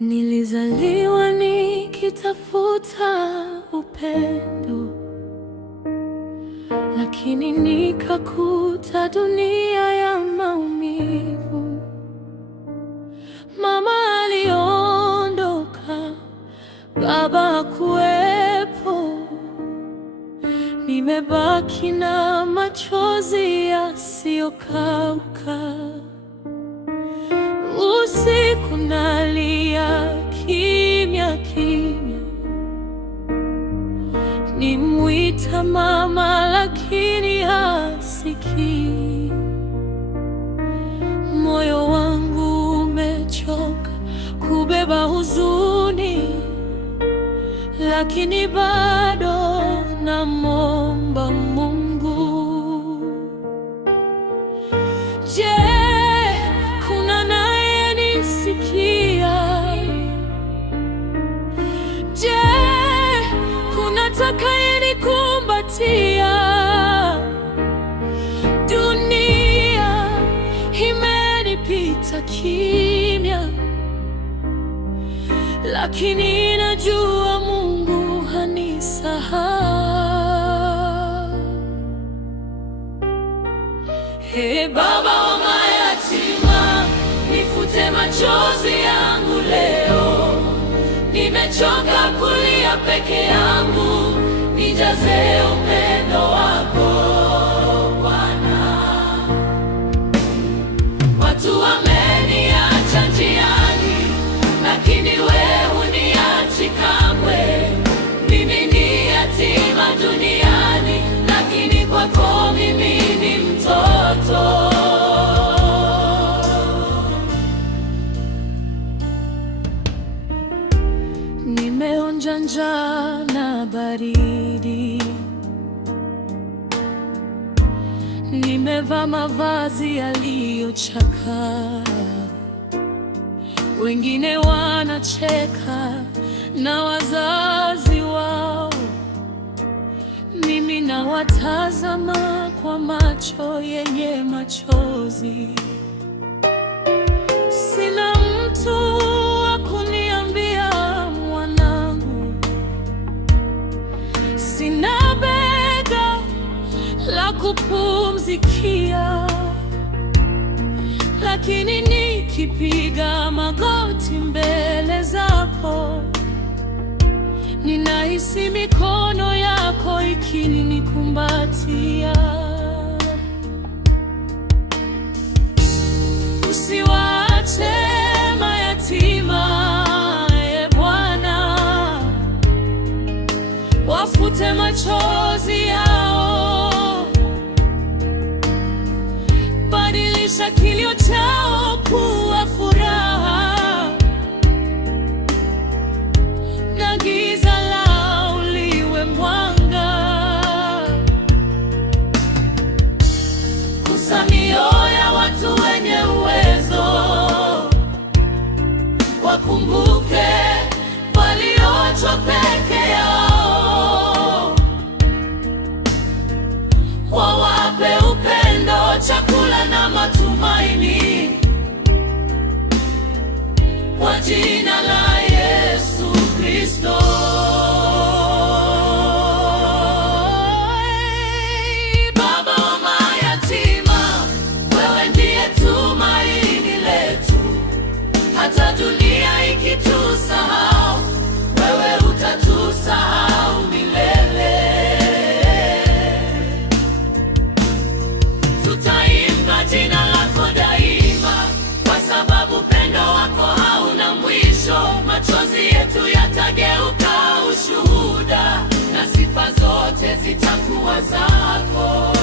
Nilizaliwa nikitafuta upendo, lakini nikakuta dunia ya maumivu. Mama aliondoka, baba hakuwepo, nimebaki na machozi yasiyokauka. Usiku nalia kimya kimya, nimwita mama lakini hasikii. Moyo wangu umechoka kubeba huzuni, lakini bado namwomba Mungu. Je, je, kuna atakayenikumbatia? Dunia imenipita kimya, lakini najua Mungu hanisahau. Ee Baba wa mayatima, nifute machozi yangu leo. Nimechoka kulia peke yangu, nijaze upendo wako Bwana. Watu wameniacha njiani, lakini wewe huniachi kamwe. Mimi ni yatima duniani, lakini kwako mimi ni mtoto. Nimeonja njaa na baridi, nimevaa mavazi yaliyochakaa. Wengine wanacheka na wazazi wao, mimi nawatazama kwa macho yenye machozi. Sina mtu wa kuniambia mwanangu, sina bega la kupumzikia, lakini nikipiga magoti mbele zako, ninahisi mikono yako ikinikumbatia. Usiwaache mayatima, Ee Bwana, wafute machozi yao, badilisha kilio chao kuwa furaha, na giza lao liwe mwanga. Gusa mioyo ya watu wenye uwezo, wakumbuke walioachwa peke yao, wawape upendo, chakula na matumaini, kwa jina la Yesu Kristo. Baba wa mayatima, wewe ndiye tumaini letu. Hata dunia ikitusahau, wewe hutatusahau milele. Tutaimba jina lako daima, kwa sababu upendo wako hauna mwisho. Machozi yetu yatageuka ushuhuda, na sifa zote zitakuwa zako.